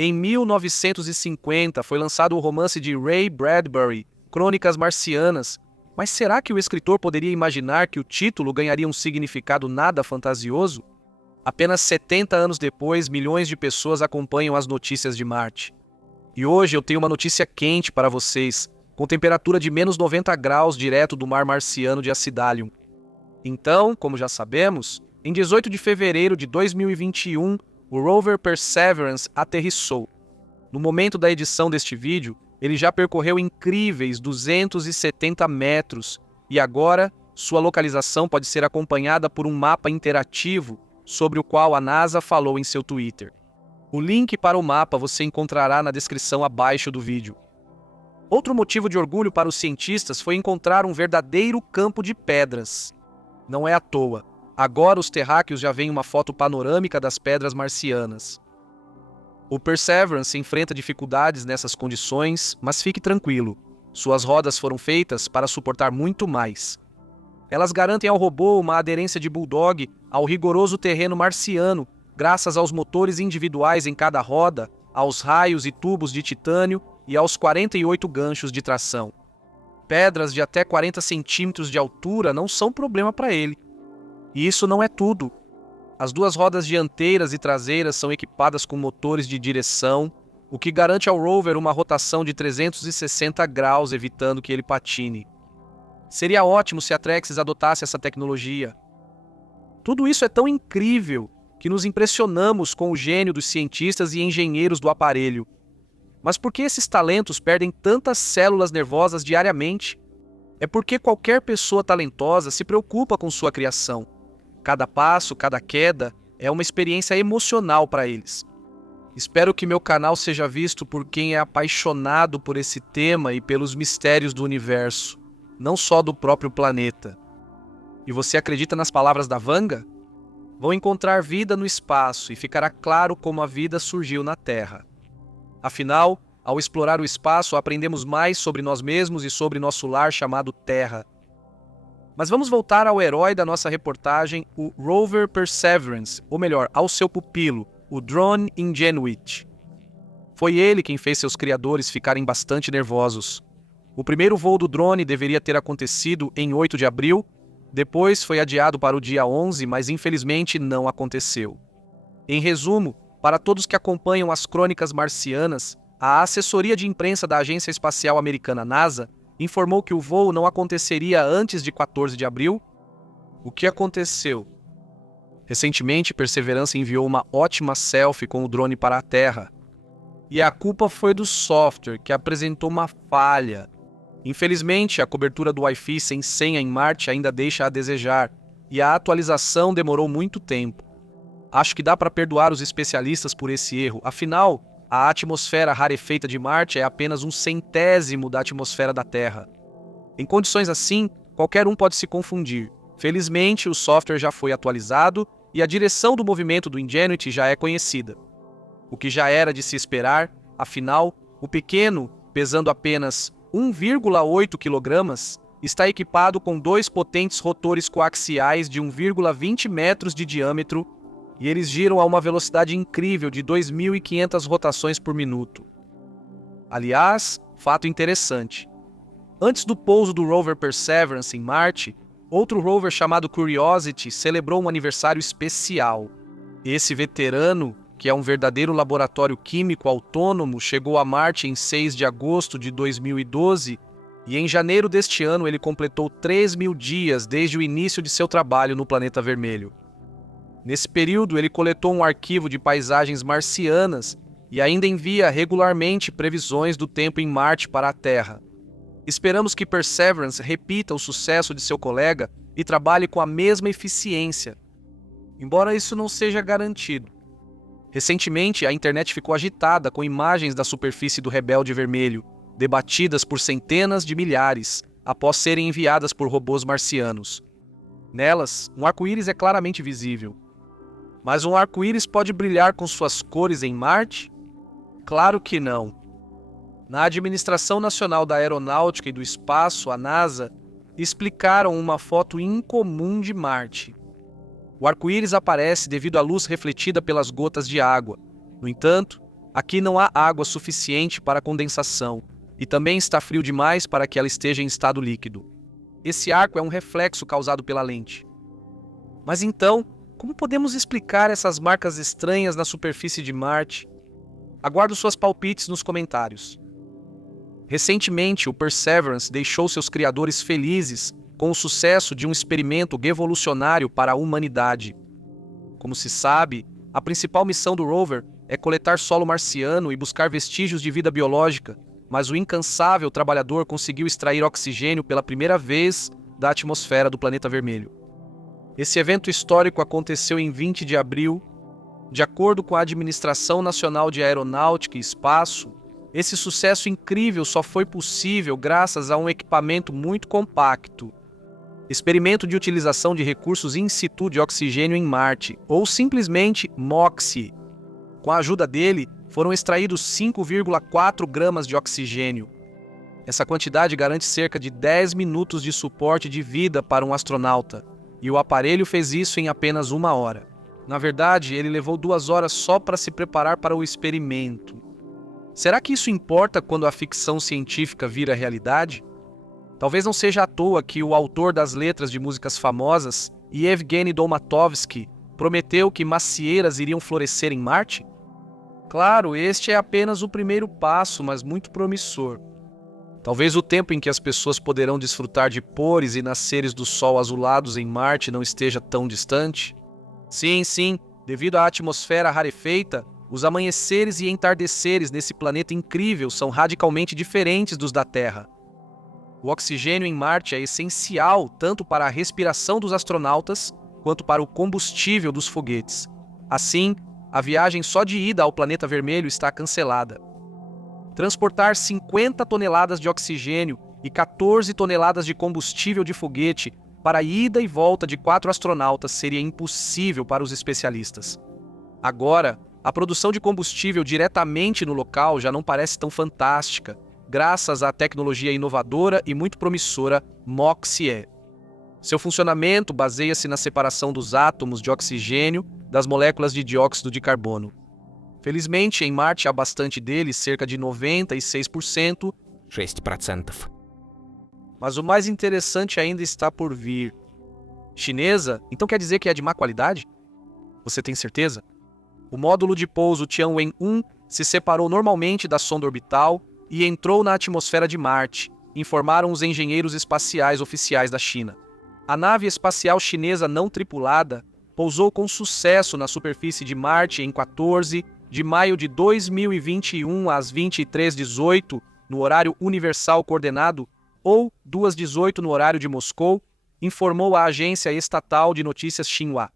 Em 1950 foi lançado o romance de Ray Bradbury, Crônicas Marcianas, mas será que o escritor poderia imaginar que o título ganharia um significado nada fantasioso? Apenas 70 anos depois, milhões de pessoas acompanham as notícias de Marte. E hoje eu tenho uma notícia quente para vocês, com temperatura de menos 90 graus direto do mar marciano de Acidalium. Então, como já sabemos, em 18 de fevereiro de 2021, o rover Perseverance aterrissou. No momento da edição deste vídeo, ele já percorreu incríveis 270 metros e agora sua localização pode ser acompanhada por um mapa interativo sobre o qual a NASA falou em seu Twitter. O link para o mapa você encontrará na descrição abaixo do vídeo. Outro motivo de orgulho para os cientistas foi encontrar um verdadeiro campo de pedras. Não é à toa. Agora os terráqueos já veem uma foto panorâmica das pedras marcianas. O Perseverance enfrenta dificuldades nessas condições, mas fique tranquilo. Suas rodas foram feitas para suportar muito mais. Elas garantem ao robô uma aderência de bulldog ao rigoroso terreno marciano, graças aos motores individuais em cada roda, aos raios e tubos de titânio e aos 48 ganchos de tração. Pedras de até 40 centímetros de altura não são problema para ele. E isso não é tudo. As duas rodas dianteiras e traseiras são equipadas com motores de direção, o que garante ao rover uma rotação de 360 graus, evitando que ele patine. Seria ótimo se a Trexis adotasse essa tecnologia. Tudo isso é tão incrível que nos impressionamos com o gênio dos cientistas e engenheiros do aparelho. Mas por que esses talentos perdem tantas células nervosas diariamente? É porque qualquer pessoa talentosa se preocupa com sua criação. Cada passo, cada queda é uma experiência emocional para eles. Espero que meu canal seja visto por quem é apaixonado por esse tema e pelos mistérios do universo, não só do próprio planeta. E você acredita nas palavras da Vanga? Vão encontrar vida no espaço e ficará claro como a vida surgiu na Terra. Afinal, ao explorar o espaço, aprendemos mais sobre nós mesmos e sobre nosso lar chamado Terra. Mas vamos voltar ao herói da nossa reportagem, o rover Perseverance, ou melhor, ao seu pupilo, o drone Ingenuity. Foi ele quem fez seus criadores ficarem bastante nervosos. O primeiro voo do drone deveria ter acontecido em 8 de abril, depois foi adiado para o dia 11, mas infelizmente não aconteceu. Em resumo, para todos que acompanham as crônicas marcianas, a assessoria de imprensa da Agência Espacial Americana NASA informou que o voo não aconteceria antes de 14 de abril. O que aconteceu? Recentemente, Perseverance enviou uma ótima selfie com o drone para a Terra. E a culpa foi do software, que apresentou uma falha. Infelizmente, a cobertura do Wi-Fi sem senha em Marte ainda deixa a desejar, e a atualização demorou muito tempo. Acho que dá para perdoar os especialistas por esse erro, afinal, a atmosfera rarefeita de Marte é apenas 1/100º da atmosfera da Terra. Em condições assim, qualquer um pode se confundir. Felizmente, o software já foi atualizado e a direção do movimento do Ingenuity já é conhecida. O que já era de se esperar, afinal, o pequeno, pesando apenas 1,8 kg, está equipado com 2 potentes rotores coaxiais de 1,20 metros de diâmetro e eles giram a uma velocidade incrível de 2.500 rotações por minuto. Aliás, fato interessante. Antes do pouso do rover Perseverance em Marte, outro rover chamado Curiosity celebrou um aniversário especial. Esse veterano, que é um verdadeiro laboratório químico autônomo, chegou a Marte em 6 de agosto de 2012 e em janeiro deste ano ele completou 3.000 dias desde o início de seu trabalho no planeta vermelho. Nesse período, ele coletou um arquivo de paisagens marcianas e ainda envia regularmente previsões do tempo em Marte para a Terra. Esperamos que Perseverance repita o sucesso de seu colega e trabalhe com a mesma eficiência, embora isso não seja garantido. Recentemente, a internet ficou agitada com imagens da superfície do rebelde vermelho, debatidas por centenas de milhares, após serem enviadas por robôs marcianos. Nelas, um arco-íris é claramente visível. Mas um arco-íris pode brilhar com suas cores em Marte? Claro que não. Na Administração Nacional da Aeronáutica e do Espaço, a NASA, explicaram uma foto incomum de Marte. O arco-íris aparece devido à luz refletida pelas gotas de água. No entanto, Aqui não há água suficiente para condensação, e também está frio demais para que ela esteja em estado líquido. Esse arco é um reflexo causado pela lente. Mas então, como podemos explicar essas marcas estranhas na superfície de Marte? Aguardo suas palpites nos comentários. Recentemente, o Perseverance deixou seus criadores felizes com o sucesso de um experimento revolucionário para a humanidade. Como se sabe, a principal missão do rover é coletar solo marciano e buscar vestígios de vida biológica, mas o incansável trabalhador conseguiu extrair oxigênio pela primeira vez da atmosfera do planeta vermelho. Esse evento histórico aconteceu em 20 de abril. De acordo com a Administração Nacional de Aeronáutica e Espaço, esse sucesso incrível só foi possível graças a um equipamento muito compacto. Experimento de utilização de recursos in situ de oxigênio em Marte, ou simplesmente MOXIE. Com a ajuda dele, foram extraídos 5,4 gramas de oxigênio. Essa quantidade garante cerca de 10 minutos de suporte de vida para um astronauta, e o aparelho fez isso em apenas 1 hora. Na verdade, ele levou 2 horas só para se preparar para o experimento. Será que isso importa quando a ficção científica vira realidade? Talvez não seja à toa que o autor das letras de músicas famosas, Yevgeny Dolmatovsky, prometeu que macieiras iriam florescer em Marte? Claro, este é apenas o primeiro passo, mas muito promissor. Talvez o tempo em que as pessoas poderão desfrutar de pores e nasceres do Sol azulados em Marte não esteja tão distante. Sim, devido à atmosfera rarefeita, os amanheceres e entardeceres nesse planeta incrível são radicalmente diferentes dos da Terra. O oxigênio em Marte é essencial tanto para a respiração dos astronautas quanto para o combustível dos foguetes. Assim, a viagem só de ida ao planeta vermelho está cancelada. Transportar 50 toneladas de oxigênio e 14 toneladas de combustível de foguete para a ida e volta de 4 astronautas seria impossível para os especialistas. Agora, a produção de combustível diretamente no local já não parece tão fantástica, graças à tecnologia inovadora e muito promissora MOXIE. Seu funcionamento baseia-se na separação dos átomos de oxigênio das moléculas de dióxido de carbono. Felizmente, em Marte há bastante deles, cerca de 96%. 6%. Mas o mais interessante ainda está por vir. Chinesa? Então quer dizer que é de má qualidade? Você tem certeza? O módulo de pouso Tianwen-1 se separou normalmente da sonda orbital e entrou na atmosfera de Marte, informaram os engenheiros espaciais oficiais da China. A nave espacial chinesa não tripulada pousou com sucesso na superfície de Marte em 14 de maio de 2021 às 23h18, no horário universal coordenado, ou 2h18 no horário de Moscou, informou a agência estatal de notícias Xinhua.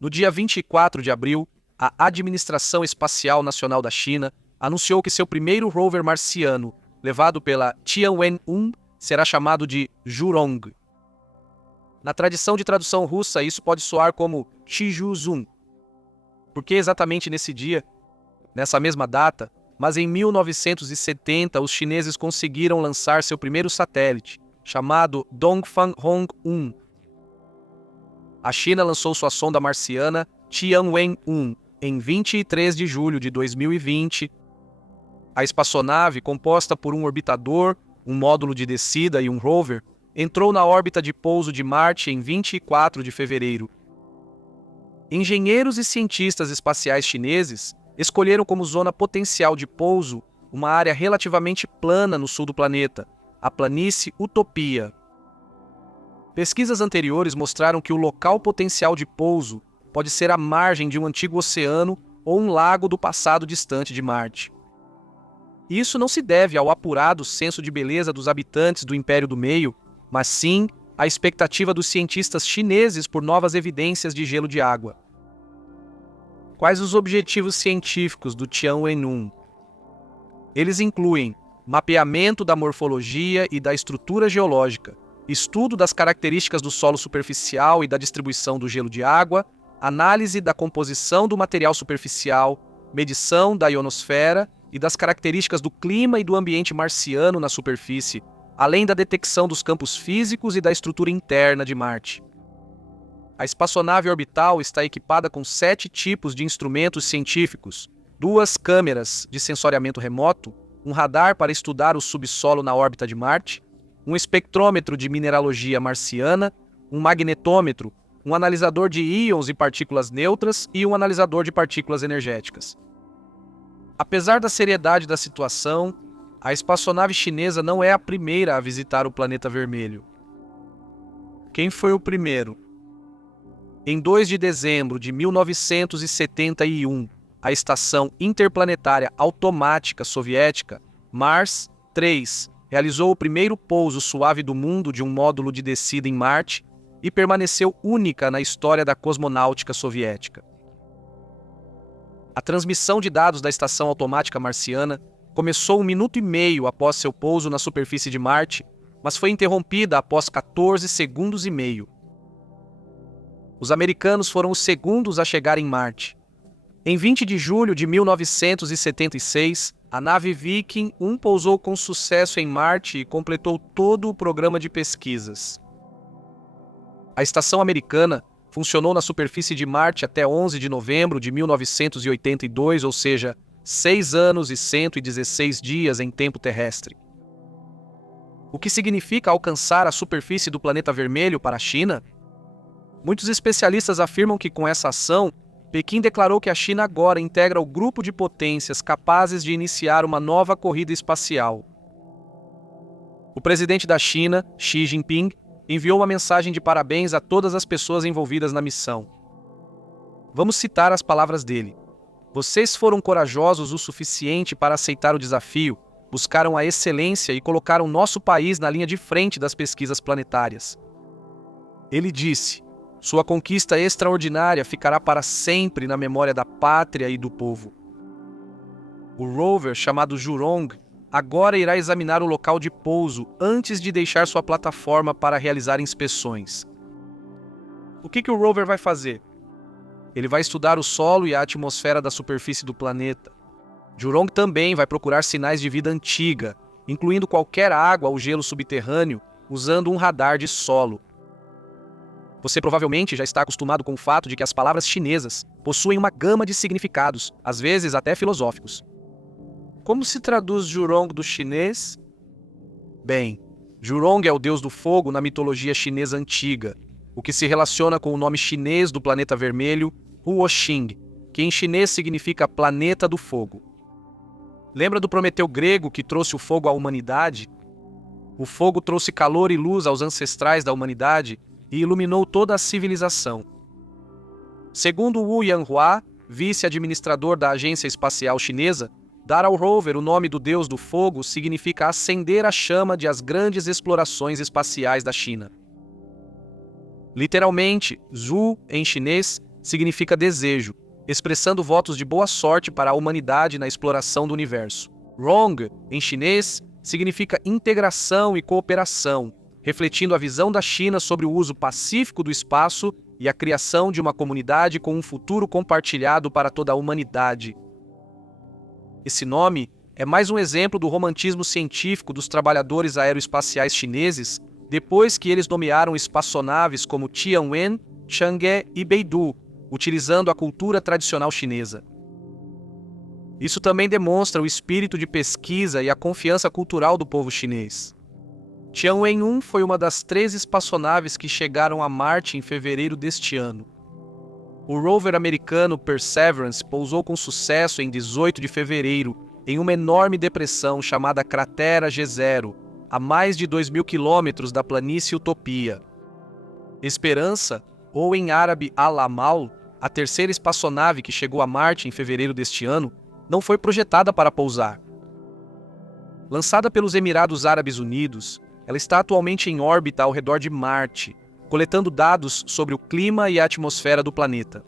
No dia 24 de abril, a Administração Espacial Nacional da China anunciou que seu primeiro rover marciano, levado pela Tianwen-1, será chamado de Zhurong. Na tradição de tradução russa, isso pode soar como Chizhuzun. Por que exatamente nesse dia? Nessa mesma data, mas em 1970, os chineses conseguiram lançar seu primeiro satélite, chamado Dongfang-Hong-1. A China lançou sua sonda marciana Tianwen-1 em 23 de julho de 2020. A espaçonave, composta por um orbitador, um módulo de descida e um rover, entrou na órbita de pouso de Marte em 24 de fevereiro. Engenheiros e cientistas espaciais chineses escolheram como zona potencial de pouso uma área relativamente plana no sul do planeta, a planície Utopia. Pesquisas anteriores mostraram que o local potencial de pouso pode ser a margem de um antigo oceano ou um lago do passado distante de Marte. Isso não se deve ao apurado senso de beleza dos habitantes do Império do Meio, mas sim à expectativa dos cientistas chineses por novas evidências de gelo de água. Quais os objetivos científicos do Tianwen-1? Eles incluem mapeamento da morfologia e da estrutura geológica, estudo das características do solo superficial e da distribuição do gelo de água, análise da composição do material superficial, medição da ionosfera e das características do clima e do ambiente marciano na superfície, além da detecção dos campos físicos e da estrutura interna de Marte. A espaçonave orbital está equipada com 7 tipos de instrumentos científicos, 2 câmeras de sensoriamento remoto, um radar para estudar o subsolo na órbita de Marte, um espectrômetro de mineralogia marciana, um magnetômetro, um analisador de íons e partículas neutras e um analisador de partículas energéticas. Apesar da seriedade da situação, a espaçonave chinesa não é a primeira a visitar o planeta vermelho. Quem foi o primeiro? Em 2 de dezembro de 1971, a Estação Interplanetária Automática Soviética, Mars 3, realizou o primeiro pouso suave do mundo de um módulo de descida em Marte e permaneceu única na história da cosmonáutica soviética. A transmissão de dados da Estação Automática Marciana começou 1 minuto e meio após seu pouso na superfície de Marte, mas foi interrompida após 14 segundos e meio. Os americanos foram os segundos a chegar em Marte. Em 20 de julho de 1976, a nave Viking 1 pousou com sucesso em Marte e completou todo o programa de pesquisas. A estação americana funcionou na superfície de Marte até 11 de novembro de 1982, ou seja, 6 anos e 116 dias em tempo terrestre. O que significa alcançar a superfície do planeta vermelho para a China? Muitos especialistas afirmam que com essa ação, Pequim declarou que a China agora integra o grupo de potências capazes de iniciar uma nova corrida espacial. O presidente da China, Xi Jinping, enviou uma mensagem de parabéns a todas as pessoas envolvidas na missão. Vamos citar as palavras dele. Vocês foram corajosos o suficiente para aceitar o desafio, buscaram a excelência e colocaram nosso país na linha de frente das pesquisas planetárias. Ele disse: sua conquista extraordinária ficará para sempre na memória da pátria e do povo. O rover, chamado Zhurong, agora irá examinar o local de pouso antes de deixar sua plataforma para realizar inspeções. O que o rover vai fazer? Ele vai estudar o solo e a atmosfera da superfície do planeta. Zhurong também vai procurar sinais de vida antiga, incluindo qualquer água ou gelo subterrâneo, usando um radar de solo. Você provavelmente já está acostumado com o fato de que as palavras chinesas possuem uma gama de significados, às vezes até filosóficos. Como se traduz Zhurong do chinês? Bem, Zhurong é o deus do fogo na mitologia chinesa antiga, o que se relaciona com o nome chinês do planeta vermelho, Huoxing, que em chinês significa planeta do fogo. Lembra do Prometeu grego que trouxe o fogo à humanidade? O fogo trouxe calor e luz aos ancestrais da humanidade e iluminou toda a civilização. Segundo Wu Yanhua, vice-administrador da Agência Espacial Chinesa, dar ao rover o nome do deus do fogo significa acender a chama de as grandes explorações espaciais da China. Literalmente, Zhu, em chinês, significa desejo, expressando votos de boa sorte para a humanidade na exploração do universo. Rong, em chinês, significa integração e cooperação, refletindo a visão da China sobre o uso pacífico do espaço e a criação de uma comunidade com um futuro compartilhado para toda a humanidade. Esse nome é mais um exemplo do romantismo científico dos trabalhadores aeroespaciais chineses, depois que eles nomearam espaçonaves como Tianwen, Chang'e e Beidou, utilizando a cultura tradicional chinesa. Isso também demonstra o espírito de pesquisa e a confiança cultural do povo chinês. Tianwen-1 foi uma das 3 espaçonaves que chegaram a Marte em fevereiro deste ano. O rover americano Perseverance pousou com sucesso em 18 de fevereiro em uma enorme depressão chamada Cratera G0, a mais de 2.000 quilômetros da planície Utopia. Esperança, ou em árabe Al-Amal, a terceira espaçonave que chegou a Marte em fevereiro deste ano, não foi projetada para pousar. Lançada pelos Emirados Árabes Unidos, ela está atualmente em órbita ao redor de Marte, coletando dados sobre o clima e a atmosfera do planeta.